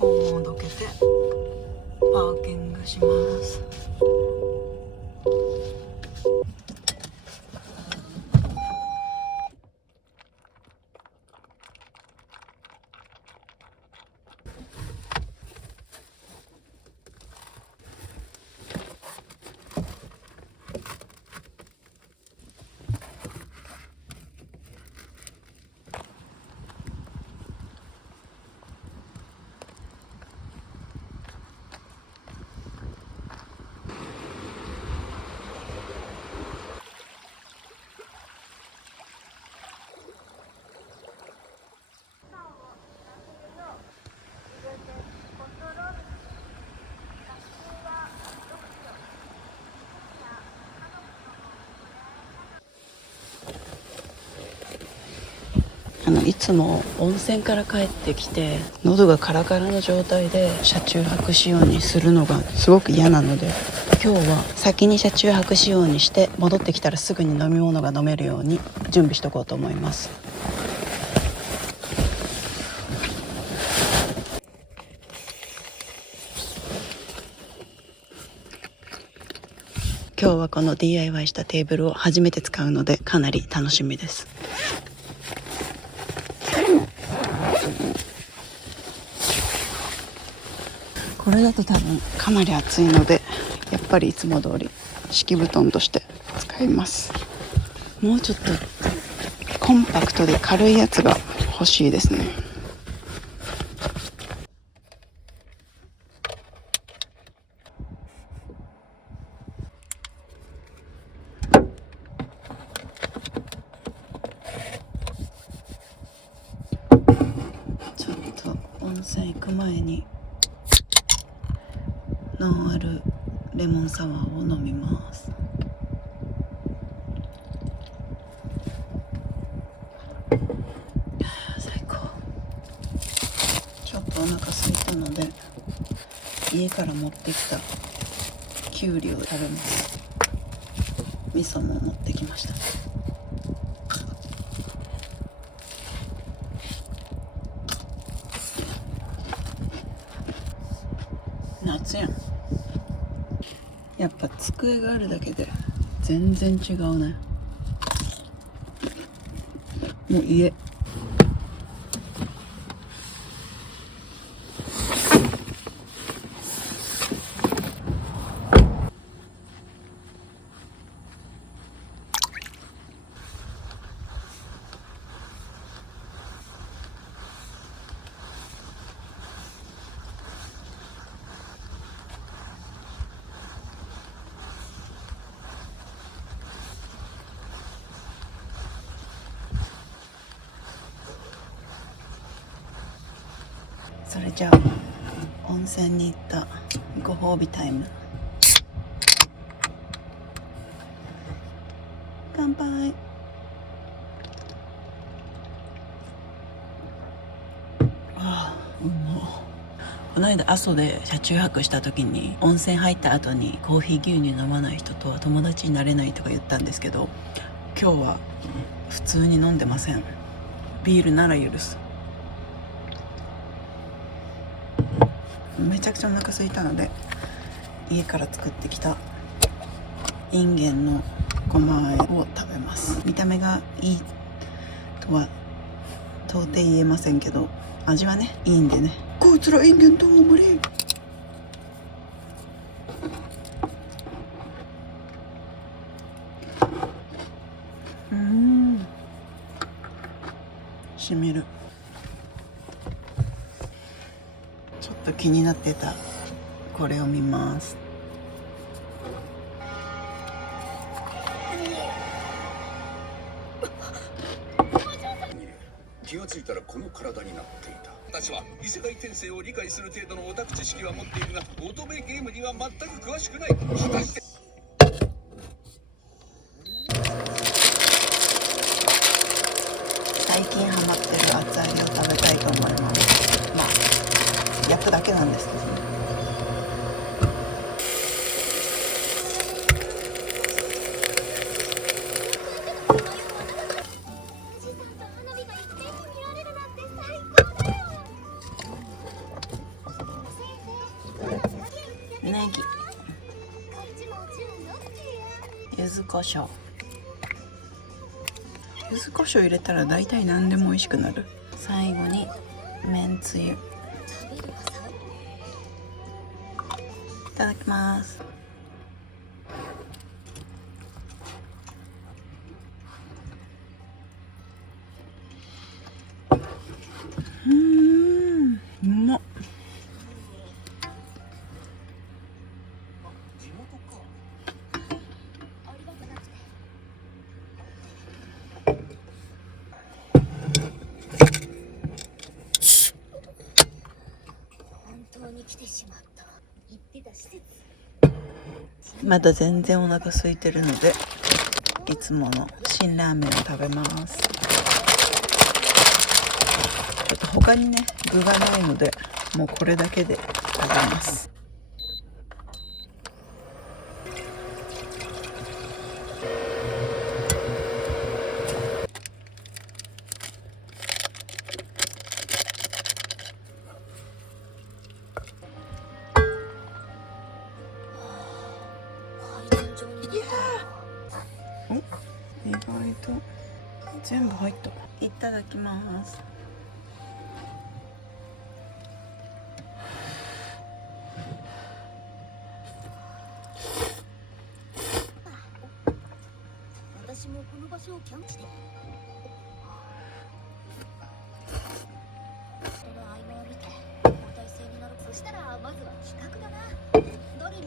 コーンをどけてパーキングします。いつも温泉から帰ってきて喉がカラカラの状態で車中泊しようにするのがすごく嫌なので、今日は先に車中泊しようにして戻ってきたらすぐに飲み物が飲めるように準備しとこうと思います。今日はこの DIY したテーブルを初めて使うのでかなり楽しみです。これだと多分かなり暑いので、やっぱりいつも通り敷布団として使います。もうちょっとコンパクトで軽いやつが欲しいですね。ちょっと温泉行く前にノンアルレモンサワーを飲みます。最高。ちょっとお腹空いたので家から持ってきたきゅうりを食べます。味噌も持ってきました。夏やん。やっぱ机があるだけで全然違うね。もう家。それじゃあ温泉に行ったご褒美タイム。乾杯。この間阿蘇で車中泊した時に温泉入った後にコーヒー牛乳飲まない人とは友達になれないとか言ったんですけど、今日は普通に飲んでません。ビールなら許す。めちゃくちゃお腹空いたので家から作ってきたインゲンのごま和えを食べます。見た目がいいとは到底言えませんけど、味はねいいんでね。こいつらインゲンと大盛り。しみる。ちょっと気になってたこれを見ます。気がついたらこの体になっていた。私は異世界転生を理解する程度のオタク知識は持っているが、乙女ゲームには全く詳しくない。果たして最近ハマってる厚揚げを食べたいと思います。まあ焼くだけなんですけどね。ネギ、柚子胡椒。柚子胡椒入れたら大体何でも美味しくなる。最後にめんつゆ。いただきます。うまっ。まだ全然お腹空いてるので、いつもの辛ラーメンを食べます。ちょっと他にね具がないので、もうこれだけで食べます。意外と全部入った。いただきます。私もこの場所をキャンプして。その合間を見て交代制になる。そしたらまずは企画だな。誰に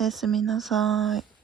おやすみなさい。